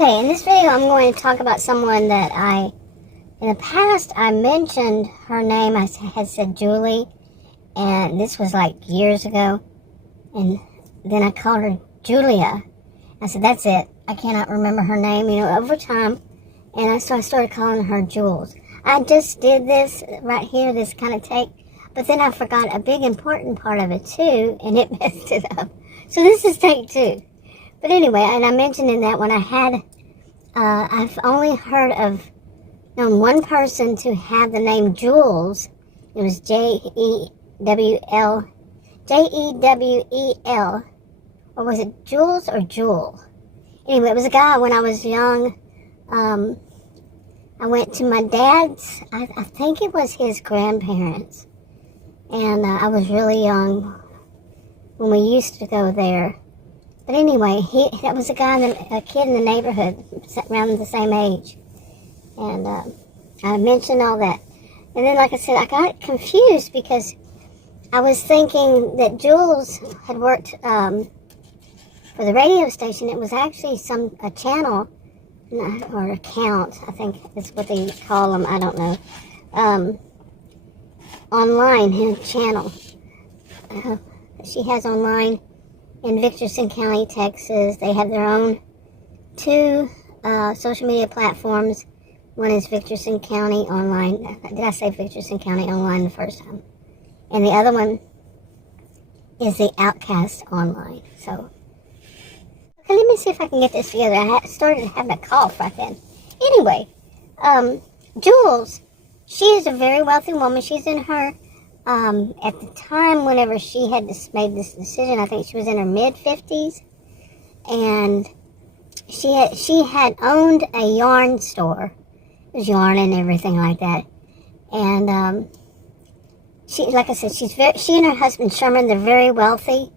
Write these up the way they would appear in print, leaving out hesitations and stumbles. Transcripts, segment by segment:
Okay, in this video I'm going to talk about someone that in the past I mentioned her name. I had said Julie, and this was like years ago, and then I called her Julia. I said, that's it. I cannot remember her name, over time, and so I started calling her Jules. I just did this right here, this kind of take, but then I forgot a big important part of it too, and it messed it up. So this is take two. But anyway, and I mentioned in that one I've only known one person to have the name Jules. It was J-E-W-E-L, or was it Jules or Jewel? Anyway, it was a guy when I was young. I went to my dad's, I think it was his grandparents, and I was really young when we used to go there. But anyway, that was a kid in the neighborhood, around the same age. And I mentioned all that. And then, like I said, I got confused because I was thinking that Jules had worked for the radio station. It was actually a channel, or account, I think is what they call them, I don't know. Online channel. She has online in Victorson County, Texas. They have their own two social media platforms. One is Victorson County Online. Did I say Victorson County Online the first time? And the other one is the Outcast Online. So, okay, let me see if I can get this together. I started having a cough right then. Anyway, Jules, she is a very wealthy woman. She's in her at the time, whenever she had made this decision, I think she was in her mid-50s, and she had owned a yarn store. It was yarn and everything like that. And she, like I said, she and her husband Sherman, they're very wealthy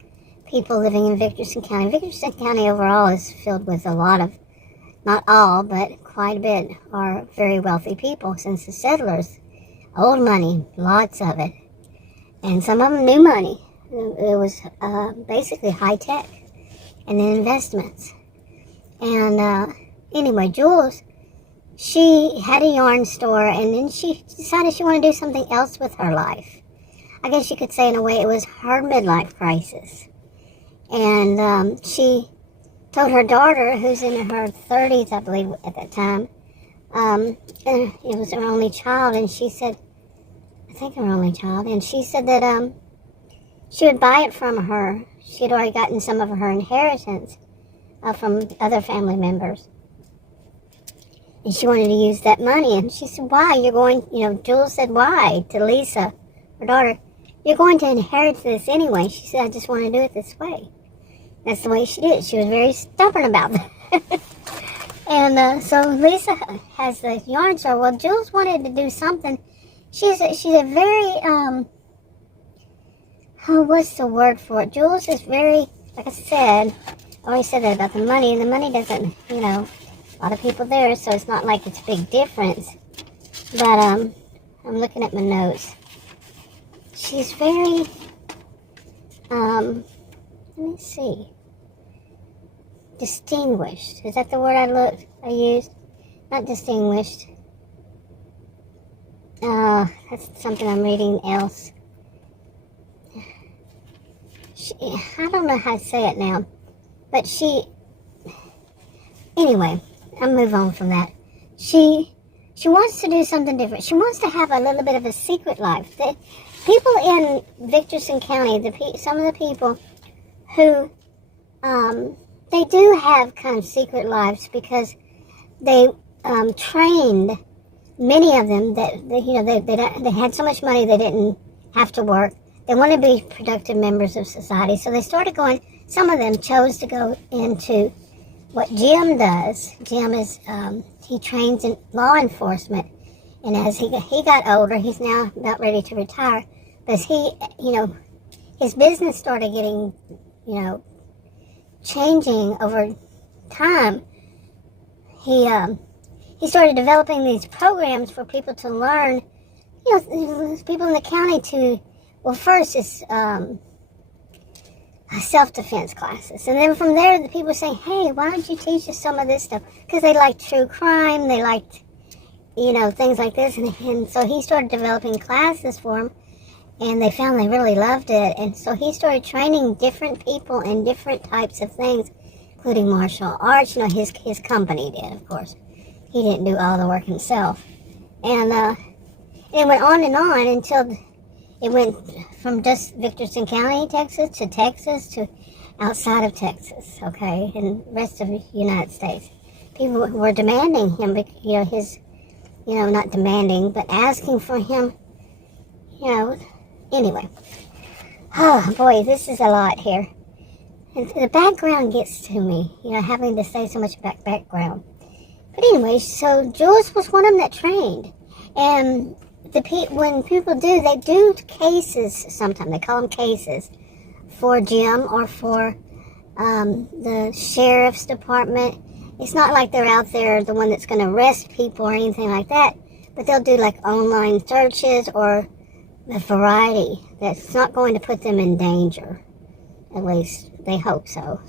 people living in Victorson County. Victorson County overall is filled with a lot of, not all, but quite a bit, are very wealthy people, since the settlers, old money, lots of it. And some of them new money. It was basically high tech, and then investments. And anyway, Jules, she had a yarn store, and then she decided she wanted to do something else with her life. I guess you could say, in a way, it was her midlife crisis. And she told her daughter, who's in her 30s, I believe, at that time, and it was her only child, and she said, I think her only child, and she said that she would buy it from her. She had already gotten some of her inheritance from other family members, and she wanted to use that money. And she said, why? You're going, Jules said, why? To Lisa, her daughter, you're going to inherit this anyway. She said, I just want to do it this way. That's the way she did it. She was very stubborn about that. And so Lisa has the yarn store. Well, Jules wanted to do something. She's a very, what's the word for it? Jules is very, like I said, I always said that about the money, and the money doesn't, a lot of people there, so it's not like it's a big difference. But, I'm looking at my notes. She's very, let me see, distinguished. Is that the word I used? Not distinguished. That's something I'm reading else. I don't know how to say it now, but anyway, I'll move on from that. She wants to do something different. She wants to have a little bit of a secret life. The people in Victorson County, some of the people who, they do have kind of secret lives, because they trained many of them that they had so much money they didn't have to work. They want to be productive members of society, so they started going. Some of them chose to go into what Jim does. Jim is he trains in law enforcement, and as he got older, he's now about ready to retire. But as his business started getting changing over time, he started developing these programs for people to learn, people in the county to, well, first it's self-defense classes. And then from there, the people were saying, hey, why don't you teach us some of this stuff? Because they liked true crime, they liked, things like this. And so he started developing classes for them, and they found they really loved it. And so he started training different people in different types of things, including martial arts. His company did, of course. He didn't do all the work himself. And it went on and on until it went from just Victorson County, Texas, to outside of Texas, okay, and the rest of the United States. People were demanding him, not demanding, but asking for him, anyway. Oh, boy, this is a lot here. And the background gets to me, having to say so much background. But anyway, so Jules was one of them that trained. And when people they do cases sometimes. They call them cases for Jim or for the sheriff's department. It's not like they're out there, the one that's going to arrest people or anything like that. But they'll do like online searches or a variety that's not going to put them in danger. At least they hope so.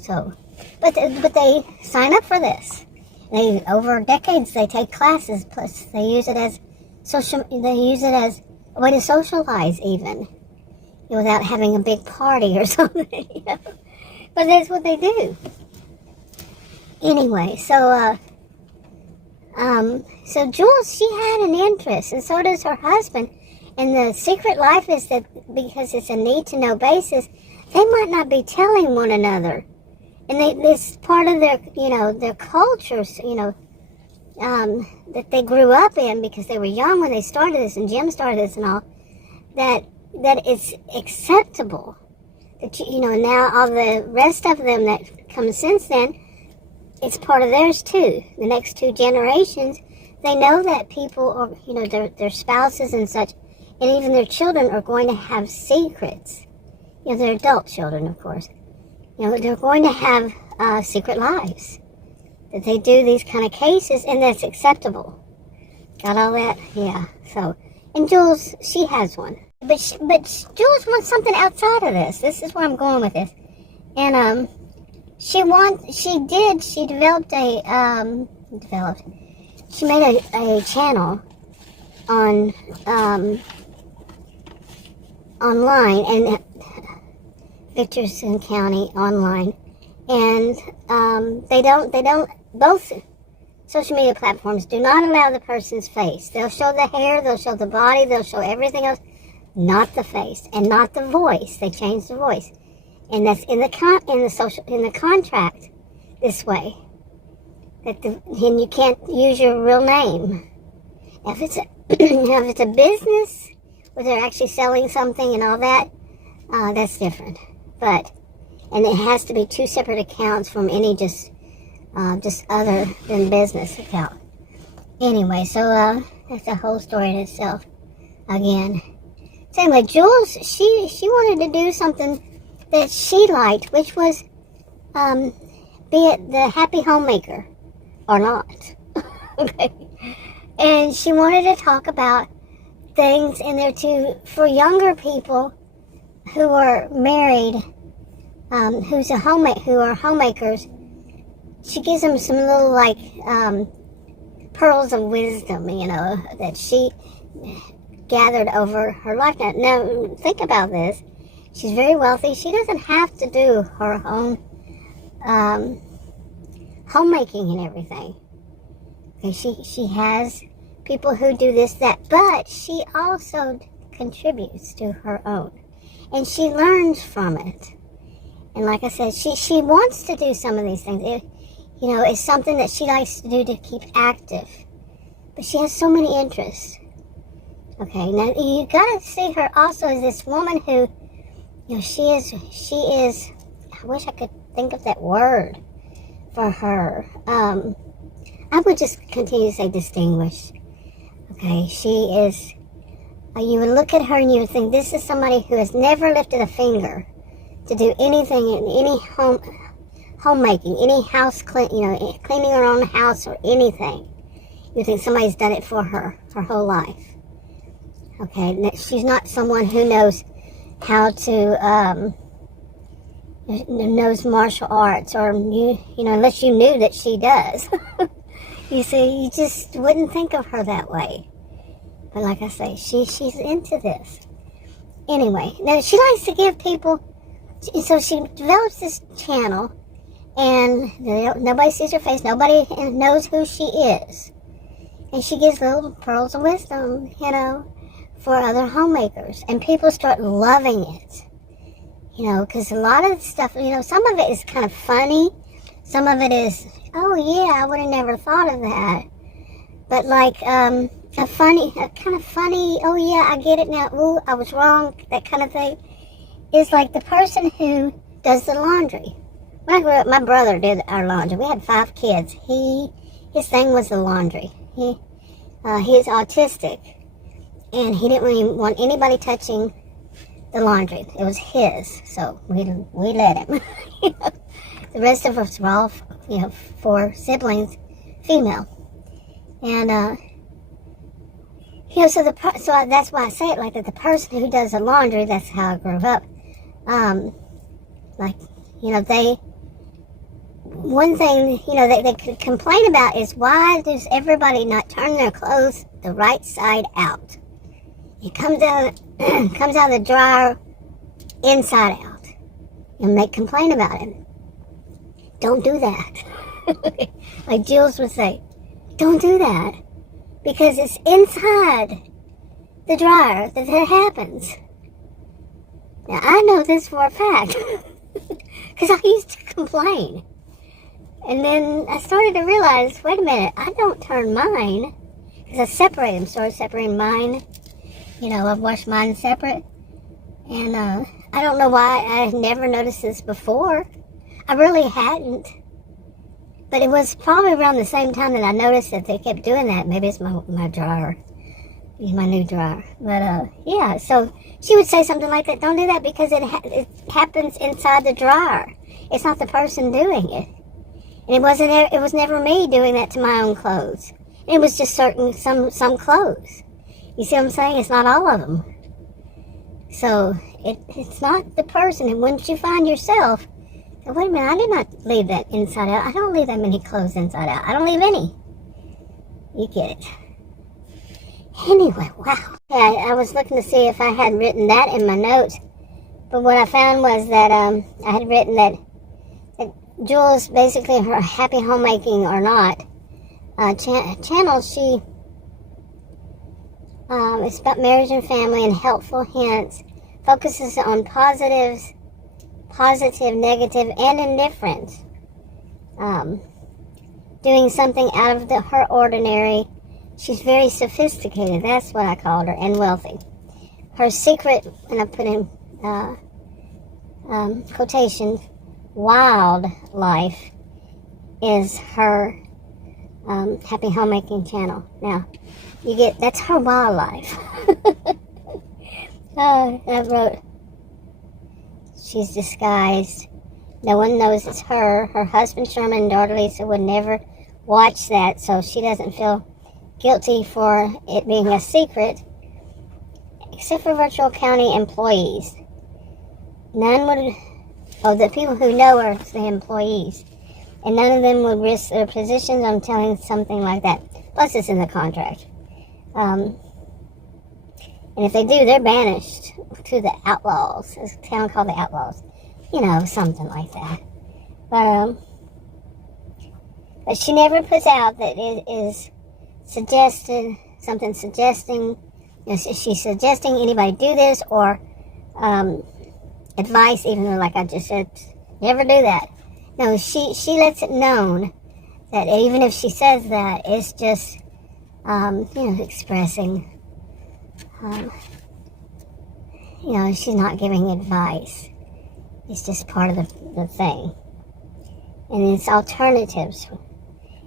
But they sign up for this. Over decades, they take classes. Plus, they use it as a way to socialize, even without having a big party or something. But that's what they do. Anyway, so Jules, she had an interest, and so does her husband. And the secret life is that because it's a need-to-know basis, they might not be telling one another. And it's part of their cultures, that they grew up in because they were young when they started this, and Jim started this and all, that it's acceptable. That, now all the rest of them that come since then, it's part of theirs too. The next two generations, they know that people are, their spouses and such, and even their children are going to have secrets. Their adult children, of course. They're going to have secret lives. That they do these kind of cases, and that's acceptable. Got all that? Yeah. So, and Jules, she has one. But Jules wants something outside of this. This is where I'm going with this. And she made a channel on online, and Victorson County online, and both social media platforms do not allow the person's face. They'll show the hair, they'll show the body, they'll show everything else, not the face and not the voice. They change the voice, and that's in the contract this way. And you can't use your real name. If it's a business where they're actually selling something and all that, that's different. And it has to be two separate accounts from any just other than business account. Anyway, so that's a whole story in itself. Again. So anyway, Jules, she wanted to do something that she liked, which was be it the happy homemaker or not. Okay. And she wanted to talk about things in there too for younger people who are married, who are homemakers. She gives them some little pearls of wisdom, that she gathered over her life. Now think about this. She's very wealthy. She doesn't have to do her own homemaking and everything. Okay, she has people who do this, that, but she also contributes to her own. And she learns from it. And like I said, she wants to do some of these things. It's something that she likes to do to keep active. But she has so many interests. Okay, now you gotta see her also as this woman who, she is, I wish I could think of that word for her. I would just continue to say distinguished. Okay, she is, you would look at her and you would think this is somebody who has never lifted a finger to do anything in any homemaking, any house cleaning her own house or anything. You think somebody's done it for her whole life. Okay, she's not someone who knows how to knows martial arts, or unless you knew that she does. You see, you just wouldn't think of her that way. But like I say, she's into this. Anyway, now she likes to give people, so she develops this channel, and nobody sees her face, nobody knows who she is. And she gives little pearls of wisdom, for other homemakers. And people start loving it. Because a lot of the stuff, some of it is kind of funny. Some of it is, oh yeah, I would have never thought of that. But like a kind of funny, oh yeah, I get it now, ooh, I was wrong, that kind of thing, is like the person who does the laundry. When I grew up, my brother did our laundry. We had 5 kids. His thing was the laundry. He's autistic, and he didn't really want anybody touching the laundry. It was his, so we let him. The rest of us were all, 4 siblings, female, and so that's why I say it like that. The person who does the laundry, that's how I grew up. One thing, they could complain about is, why does everybody not turn their clothes the right side out? It comes out of the dryer inside out. And they complain about it. Don't do that. Like Jules would say, don't do that. Because it's inside the dryer that happens. Now, I know this for a fact. Because I used to complain. And then I started to realize, wait a minute, I don't turn mine. Because I started separating mine. I've washed mine separate. And I don't know why I had never noticed this before. I really hadn't. But it was probably around the same time that I noticed that they kept doing that. Maybe it's my dryer. My new dryer. But, yeah, so she would say something like that. Don't do that, because it happens inside the dryer. It's not the person doing it. And it was never me doing that to my own clothes. It was just some clothes. You see what I'm saying? It's not all of them. So, it's not the person. And once you find yourself, wait a minute, I did not leave that inside out. I don't leave that many clothes inside out. I don't leave any. You get it. Anyway, wow. Yeah, I was looking to see if I had written that in my notes. But what I found was that I had written that Jules, basically her happy homemaking or not, channel, she it's about marriage and family and helpful hints, focuses on positive, negative, and indifferent. Doing something out of her ordinary. She's very sophisticated, that's what I called her, and wealthy. Her secret, and I put in quotations, wild life is her happy homemaking channel. Now, that's her wildlife. I wrote, she's disguised. No one knows it's her. Her husband Sherman and daughter Lisa would never watch that, so she doesn't feel guilty for it being a secret, except for virtual county employees. None would, the people who know her, the employees, and none of them would risk their positions on telling something like that. Plus, it's in the contract. And if they do, they're banished to the outlaws. There's a town called the Outlaws. Something like that. But she never puts out that it is suggesting, she's suggesting anybody do this, or advice, even though, like I just said, never do that. No, she lets it known that even if she says that, it's just, expressing, she's not giving advice. It's just part of the thing. And it's alternatives.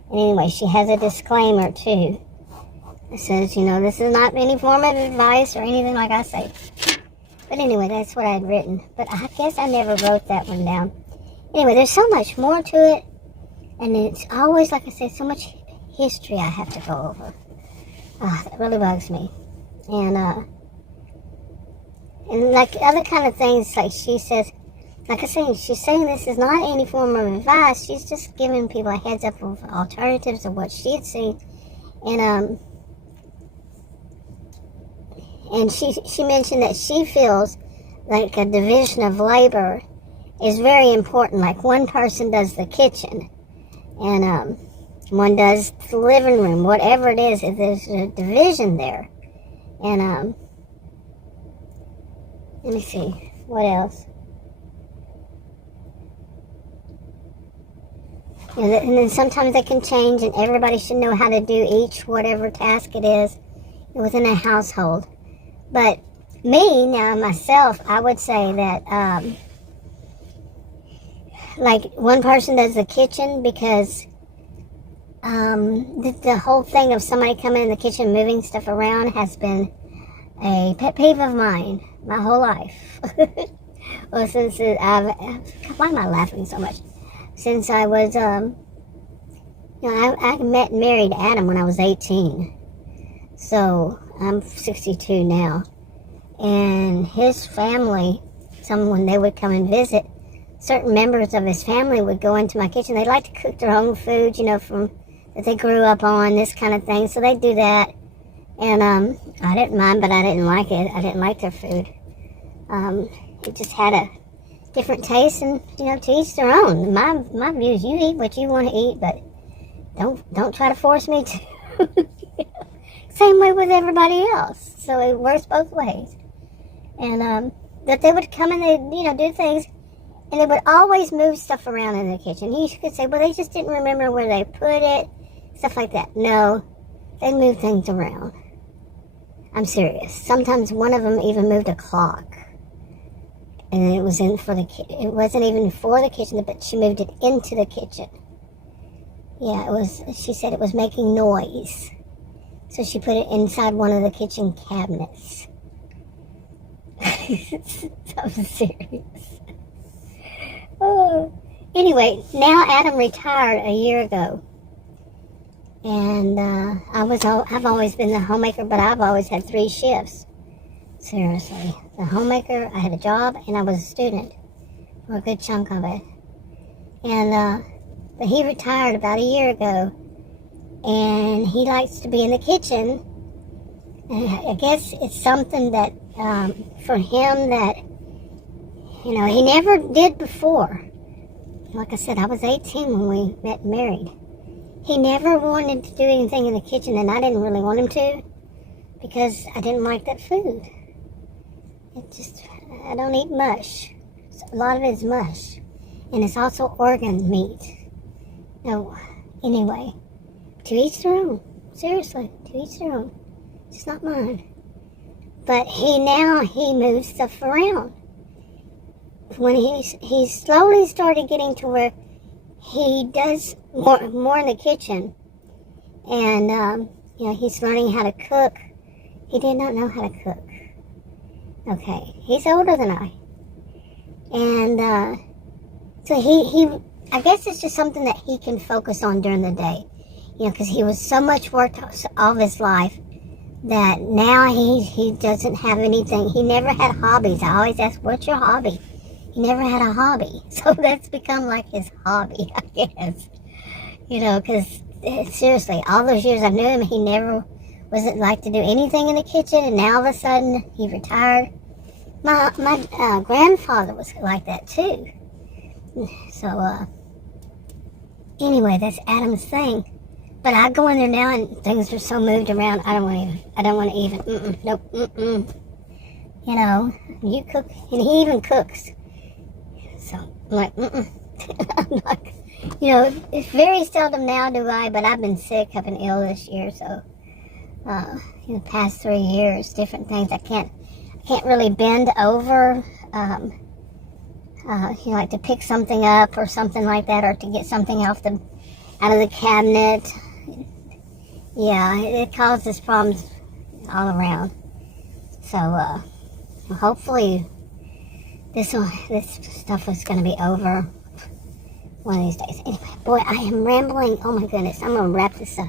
And anyway, she has a disclaimer, too. It says, this is not any form of advice or anything like I say. But anyway, that's what I had written. But I guess I never wrote that one down. Anyway, there's so much more to it. And it's always, like I said, so much history I have to go over. That really bugs me. And like other kind of things, like she says, like I say, she's saying this is not any form of advice. She's just giving people a heads up of alternatives of what she had seen. And she mentioned that she feels like a division of labor is very important. Like one person does the kitchen, and one does the living room, whatever it is. If there's a division there, and let me see what else. And then sometimes they can change, and everybody should know how to do each whatever task it is within a household. But me, now myself, I would say that like one person does the kitchen because the whole thing of somebody coming in the kitchen moving stuff around has been a pet peeve of mine my whole life. Well, since why am I laughing so much? Since I was, I met and married Adam when I was 18. So I'm 62 now. And his family, when they would come and visit, certain members of his family would go into my kitchen. They like to cook their own food, from that they grew up on, this kind of thing. So they do that. And I didn't mind, but I didn't like it. I didn't like their food. It just had a different taste, and to each their own. My view is you eat what you want to eat, but don't try to force me to. Same way with everybody else. So it works both ways. And that they would come and they do things, and they would always move stuff around in the kitchen. You could say, well, they just didn't remember where they put it, stuff like that. No, they move things around. I'm serious. Sometimes one of them even moved a clock. And it wasn't even for the kitchen, but she moved it into the kitchen. Yeah, she said it was making noise. So she put it inside one of the kitchen cabinets. I'm serious. Oh. Anyway, now Adam retired a year ago. And I've always been the homemaker, but I've always had 3 shifts. Seriously. The homemaker, I had a job, and I was a student for a good chunk of it. And, but he retired about a year ago, and he likes to be in the kitchen. And I guess it's something that, for him that, he never did before. Like I said, I was 18 when we met and married. He never wanted to do anything in the kitchen, and I didn't really want him to, because I didn't like that food. I don't eat mush. A lot of it is mush. And it's also organ meat. No, anyway, to each their own. Seriously, to each their own. It's not mine. But he moves stuff around. When he slowly started getting to where he does more in the kitchen. And, he's learning how to cook. He did not know how to cook. Okay, he's older than I. And, so I guess it's just something that he can focus on during the day. Because he was so much worked all of his life that now he doesn't have anything. He never had hobbies. I always ask, what's your hobby? He never had a hobby. So that's become like his hobby, I guess. Because seriously, all those years I knew him, he never wasn't like to do anything in the kitchen, and now all of a sudden he retired. My grandfather was like that too. So anyway, that's Adam's thing. But I go in there now and things are so moved around. I don't want to even. Nope. You cook, and he even cooks. So I'm like, I'm like, it's very seldom now do I. But I've been sick. I've been ill this year, so. The past 3 years, different things. I can't really bend over, like to pick something up or something like that, or to get something out of the cabinet. Yeah, it causes problems all around. So, hopefully this stuff is going to be over one of these days. Anyway, boy, I am rambling. Oh my goodness, I'm going to wrap this up.